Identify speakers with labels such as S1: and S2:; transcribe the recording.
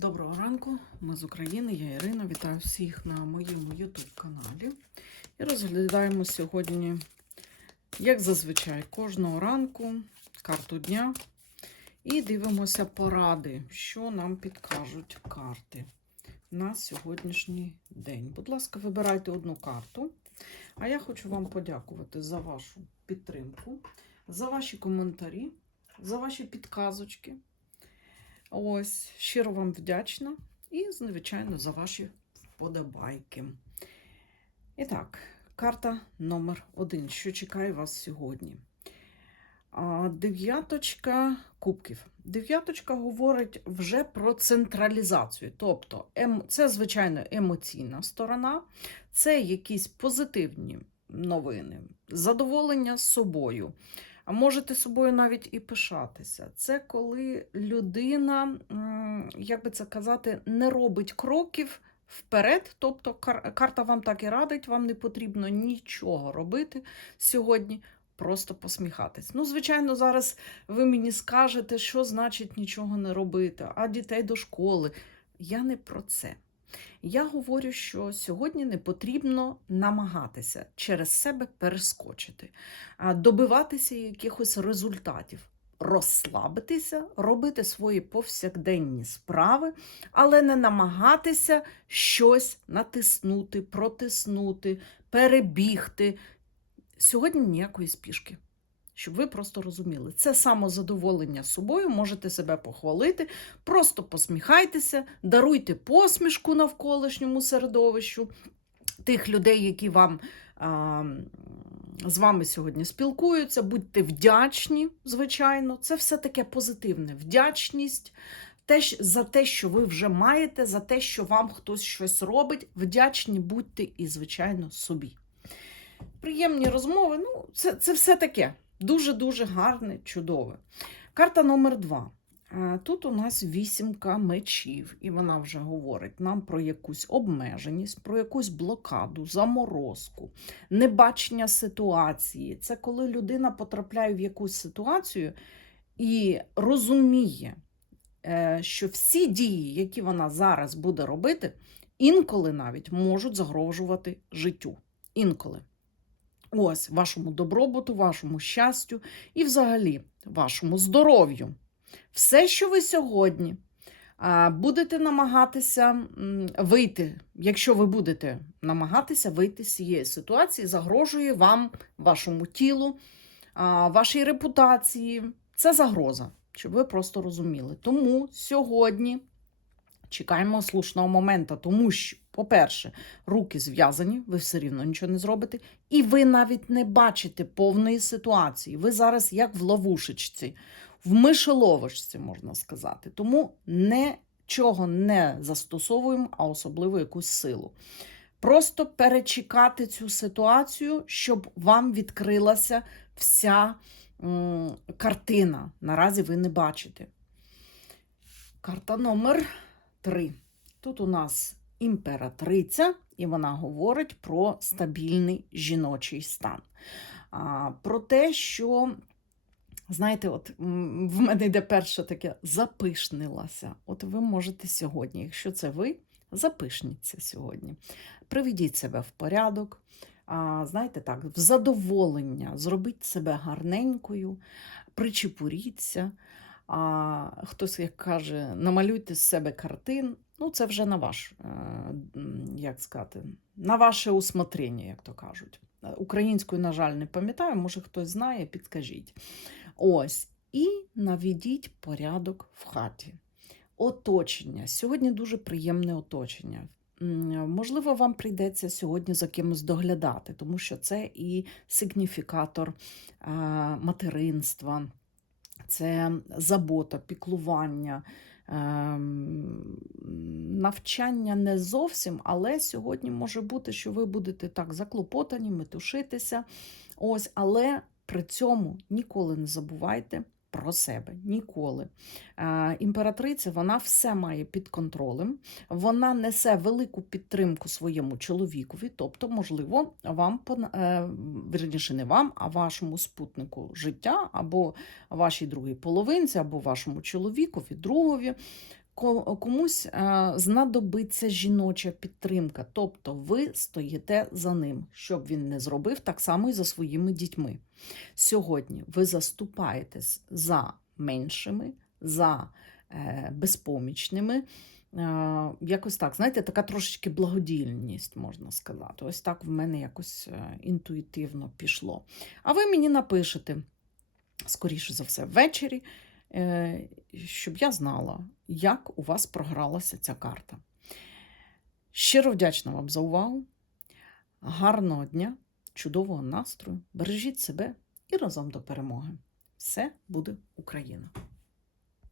S1: Доброго ранку, ми з України, я Ірина. Вітаю всіх на моєму YouTube каналі. І розглядаємо сьогодні, як зазвичай, кожного ранку карту дня. І дивимося поради, що нам підкажуть карти на сьогоднішній день. Будь ласка, вибирайте одну карту. А я хочу вам подякувати за вашу підтримку, за ваші коментарі, за ваші підказочки. Ось, щиро вам вдячна і, звичайно, за ваші вподобайки. І так, карта номер один. Що чекає вас сьогодні? Дев'яточка кубків. Дев'яточка говорить вже про централізацію. Тобто, ем, це, звичайно, емоційна сторона, це якісь позитивні новини, задоволення собою. А можете собою навіть і пишатися. Це коли людина, як би це казати, не робить кроків вперед. Тобто карта вам так і радить, вам не потрібно нічого робити сьогодні, просто посміхатись. Ну, звичайно, зараз ви мені скажете, що значить нічого не робити, а дітей до школи. Я не про це. Я говорю, що сьогодні не потрібно намагатися через себе перескочити, добиватися якихось результатів, розслабитися, робити свої повсякденні справи, але не намагатися щось натиснути, протиснути, перебігти. Сьогодні ніякої спішки. Щоб ви просто розуміли, це самозадоволення собою, можете себе похвалити, просто посміхайтеся, даруйте посмішку навколишньому середовищу тих людей, які вам а, з вами сьогодні спілкуються. Будьте вдячні, звичайно, це все таке позитивне. Вдячність те, щ- за те, що ви вже маєте, за те, що вам хтось щось робить. Вдячні будьте і, звичайно, собі. Приємні розмови, ну, це, це все таке. Дуже-дуже гарне, чудове. Карта номер два. Е, Тут у нас вісімка мечів, і вона вже говорить нам про якусь обмеженість, про якусь блокаду, заморозку, небачення ситуації. Це коли людина потрапляє в якусь ситуацію і розуміє, е, що всі дії, які вона зараз буде робити, інколи навіть можуть загрожувати життю. Інколи. Ось вашому добробуту, вашому щастю і взагалі вашому здоров'ю. Все, що ви сьогодні будете намагатися вийти, якщо ви будете намагатися вийти з цієї ситуації, загрожує вам, вашому тілу, вашій репутації. Це загроза, щоб ви просто розуміли. Тому сьогодні чекаємо слушного моменту, тому що, по-перше, руки зв'язані, ви все рівно нічого не зробите, і ви навіть не бачите повної ситуації. Ви зараз як в ловушечці, в мишеловочці, можна сказати. Тому нічого не застосовуємо, а особливо якусь силу. Просто перечекати цю ситуацію, щоб вам відкрилася вся м, картина. Наразі ви не бачите. Карта номер три. Тут у нас імператриця, і вона говорить про стабільний жіночий стан. Про те, що, знаєте, от в мене йде перше таке запишнилася. От ви можете сьогодні, якщо це ви, запишніться сьогодні. Приведіть себе в порядок. Знаєте так, в задоволення, зробіть себе гарненькою, причепуріться. А хтось як каже, намалюйте з себе картин. Ну, це вже на ваш, е, як сказати, на ваше усмотрення, як то кажуть. Е, Українською, на жаль, не пам'ятаю, може хтось знає, підкажіть. Ось. І наведіть порядок в хаті. Оточення. Сьогодні дуже приємне оточення. Можливо, вам прийдеться сьогодні за кимось доглядати, тому що це і сигніфікатор е, материнства, це забота, піклування, навчання не зовсім, але сьогодні може бути, що ви будете так заклопотані, метушитися. Ось, але при цьому ніколи не забувайте про себе. Ніколи. Імператриця вона все має під контролем, вона несе велику підтримку своєму чоловікові, тобто, можливо, вам е, не вам, а вашому спутнику життя, або вашій другій половинці, або вашому чоловікові, другові. Ко- комусь е, знадобиться жіноча підтримка, тобто ви стоїте за ним, щоб він не зробив так само і за своїми дітьми. Сьогодні ви заступаєтесь за меншими, за е, безпомічними. Е, якось так, знаєте, така трошечки благодійність, можна сказати. Ось так в мене якось інтуїтивно пішло. А ви мені напишете, скоріше за все, ввечері, щоб я знала, як у вас програлася ця карта. Щиро вдячна вам за увагу. Гарного дня, чудового настрою. Бережіть себе і разом до перемоги. Все буде Україна!